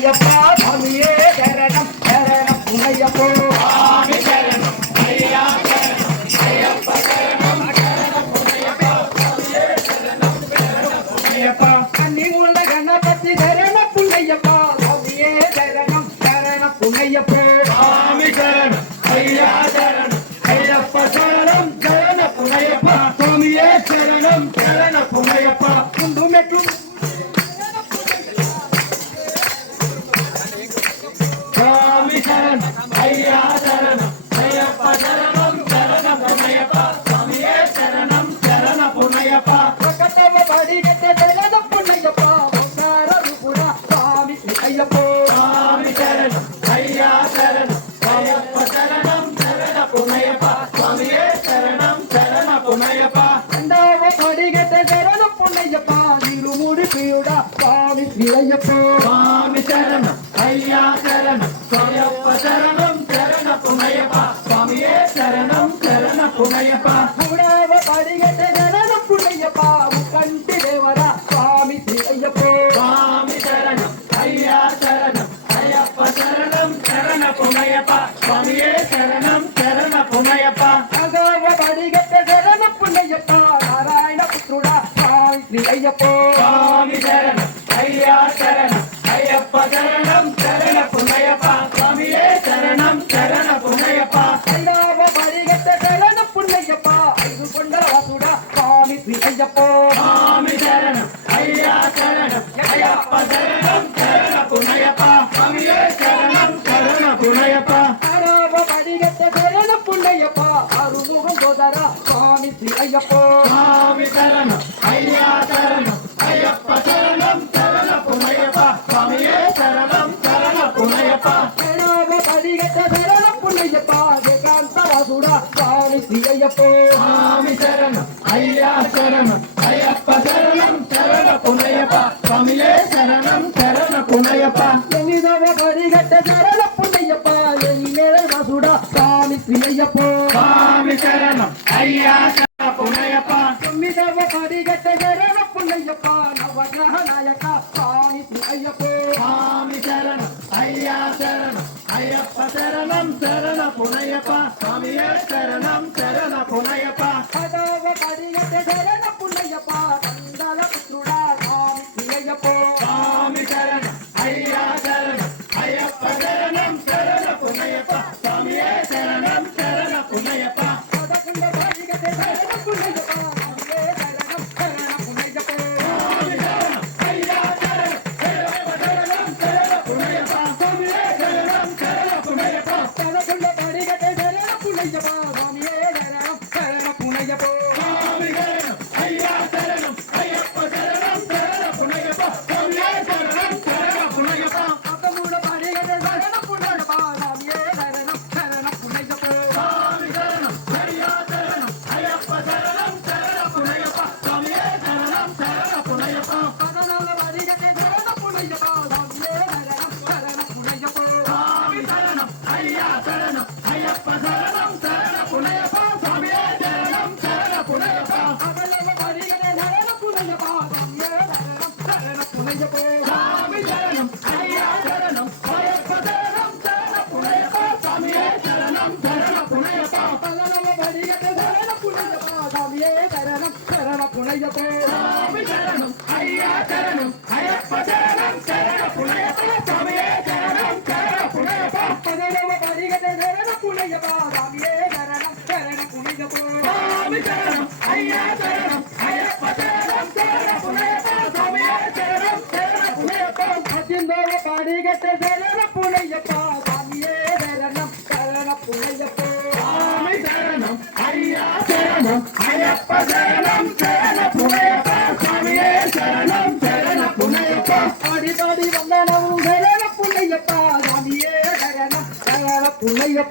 ஐயப்பா சாமியே சரணம் சரணம் உன்னையப்போ சாமி சரணம் ஐயா சரணம் ஐயப்பா சரணம் சரணம் உன்னையப்பா சாமியே சரணம் சரணம் உன்னையப்பா கன்னிமுள்ள கணபதி சரணம் உன்னையப்பா சாமியே சரணம் சரணம் உன்னையப்போ சாமி சரணம் ஐயா சரணம் ஐயப்பா சரணம் சரணம் உன்னையப்பா சாமியே சரணம் சரணம் உன்னையப்பா குண்டுமெட்டும் ஐயா சரணம் ஐயப்பா சரணம் சரணம் பொன்னையப்பா சாமியே சரணம் சரணம் பொன்னையப்பா கட்டவ படிகட்ட சரணம் பொன்னையப்பா ஓங்காரூபுரா சாமி ஐயப்போ சாமி சரணம் ஐயா சரணம் ஐயப்பா சரணம் சரணம் பொன்னையப்பா சாமியே சரணம் சரணம் பொன்னையப்பா கண்டவ படிகட்ட சரணம் பொன்னையப்பா இருமுடி பியுடா சாமி ஐயப்போ சாமி சரணம் ஐயா சரணம் ஐயப்பா சரணம் சரணம் பொன்னையப்பா சாமியே சரணம் சரணம் பொன்னையப்பா உடவ படிகட்ட சரணம் பொன்னையப்பா முக்கண்டி தேவரா சாமி ஐயப்போ சாமி சரணம் ஐயா சரணம் ஐயப்பா சரணம் சரணம் பொன்னையப்பா சாமியே சரணம் சரணம் பொன்னையப்பா அகவ படிகட்ட சரணம் பொன்னையப்பா நாராயண புத்ருடா சாமி ஐயப்போ சாமி சரணம் ஐயா சரணம் ஐயப்பா சரணம் சரணம் பொன்னையப்பா சாமியே சரணம் சரணம் பொன்னையப்பா ஐயாவ படிகட்ட சரணம் பொன்னையப்பா ஐது கொண்ட வாசுடா சாமி ஐயப்போ சாமி சரணம் ஐயா சரணம் ஐயப்பா சரணம் சரணம் பொன்னையப்பா சாமியே சரணம் சரணம் பொன்னையப்பா ஆரவ படிகட்ட சரணம் பொன்னையப்பா அருமுகம் சோதரா சாமி ஐயப்போ சாமி சரணம் ஐயா சரணம் ஐயப்பா சரணம் சரணம் பொன்னையப்பா சாமியே சரணம் சரணம் பொன்னையப்பா ஆரவ படிகட்ட சரணம் பொன்னையப்பா ஏகாந்த வாசுடா சாமி ஐயப்போ சாமி சரணம் ஐயா சரணம் ஐயப்பா சரணம் சரணம் பொன்னையப்பா சாமியே சரணம் சரணம் பொன்னையப்பா எனிதவ படிகட்ட சரணம் பொன்னையப்பா எனிலே வாசுடா சாமி ஐயப்போ சாமி சரணம் ஐயா சரணம் பொன்னையப்பா எனிதவ படிகட்ட சரணம் பொன்னையப்பா நவகிரக நாயகா சாமி ஐயப்போ சாமி சரணம் ஐயா சரணம் ஐயப்பா சரணம் சரணம் பொன்னையப்பா சாமியே சரணம் சரணம் பொன்னையப்பா அதவ படிகட்ட சரணம் பொன்னையப்பா கந்தல புத்ருடா சாமி ஐயப்போ சாமி சரணம் ஐயா சரணம் ஐயப்பா சரணம் சரணம் பொன்னையப்பா சாமியே சரணம் சரணம் பொன்னையப்பா அதகுண்ட படிகட்ட சரணம் பொன்னையப்பா சாமியே சரணம் சரணம் பொன்னையப்பா சாமி சரணம் ஐயா சரணம் ஐயப்பா சரணம் சரணம் பொன்னையப்பா சாமியே சரணம் சரணம் பொன்னையப்பா அதகுண்ட படிகட்ட சரணம் பொன்னையப்பா சாமியே சரணம் சரணம் பொன்னையப்பா சாமி சரணம் ஐயா சரணம் ஐயப்பா சரணம் சரணம் பொன்னையப்பா சாமியே சரணம் சரணம் பொன்னையப்பா அதகுண்ட படிகட்ட சரணம் பொன்னையப்பா சாமியே சரணம் சரணம் பொன்னையப்பா சாமி சரணம் ஐயா சரணம் ஐயப்பா சரணம் சரணம் பொன்னையப்பா சாமியே சரணம் சரணம் பொன்னையப்பா அதனால படிகட்ட சரணம் பொன்னையப்பா சாமியே சரணம் சரணம் பொன்னையப்பா சாமி சரணம் ஐயா சரணம் ஐயப்பா சரணம் சரணம் பொன்னையப்பா சாமியே சரணம் சரணம் பொன்னையப்பா அதனால படிகட்ட சரணம் பொன்னையப்பா சாமியே சரணம் சரணம் பொன்னையப்பா சாமி சரணம் ஐயா சரணம் ஐயப்பா சரணம் சரணம் பொன்னையப்பா சாமியே சரணம் சரணம் பொன்னையப்பா அதனால படிகட்ட சரணம் பொன்னையப்பா சாமியே சரணம் சரணம் பொன்னையப்பா சாமி சரணம் ஐயா சரணம் ஐயப்பா சரணம் சரணம் பொன்னையப்பா சாமியே சரணம் சரணம் பொன்னையப்பா அதனால படிகட்ட சரணம் பொன்னையப்பா சாமியே சரணம் சரணம் பொன்னையப்பா சாமி சரணம் ஐயா சரணம் ஐயப்பா சரணம் சரணம் பொன்னையப்பா சாமியே சரணம் சரணம் பொன்னையப்பா அத்திந்தோர படிகட்ட சரணம் பொன்னையப்பா சாமியே சரணம் சரணம் பொன்னையப்பா சாமி சரணம் ஐயா சரணம் ஐயப்பா சரணம் சரணம் பொன்னையப்பா சாமியே சரணம் சரணம் பொன்னையப்பா ஆடி பாடி வந்தனவும் சரணம் பொன்னையப்பா சாமியே சரணம் சரணம் பொன்னையப்பா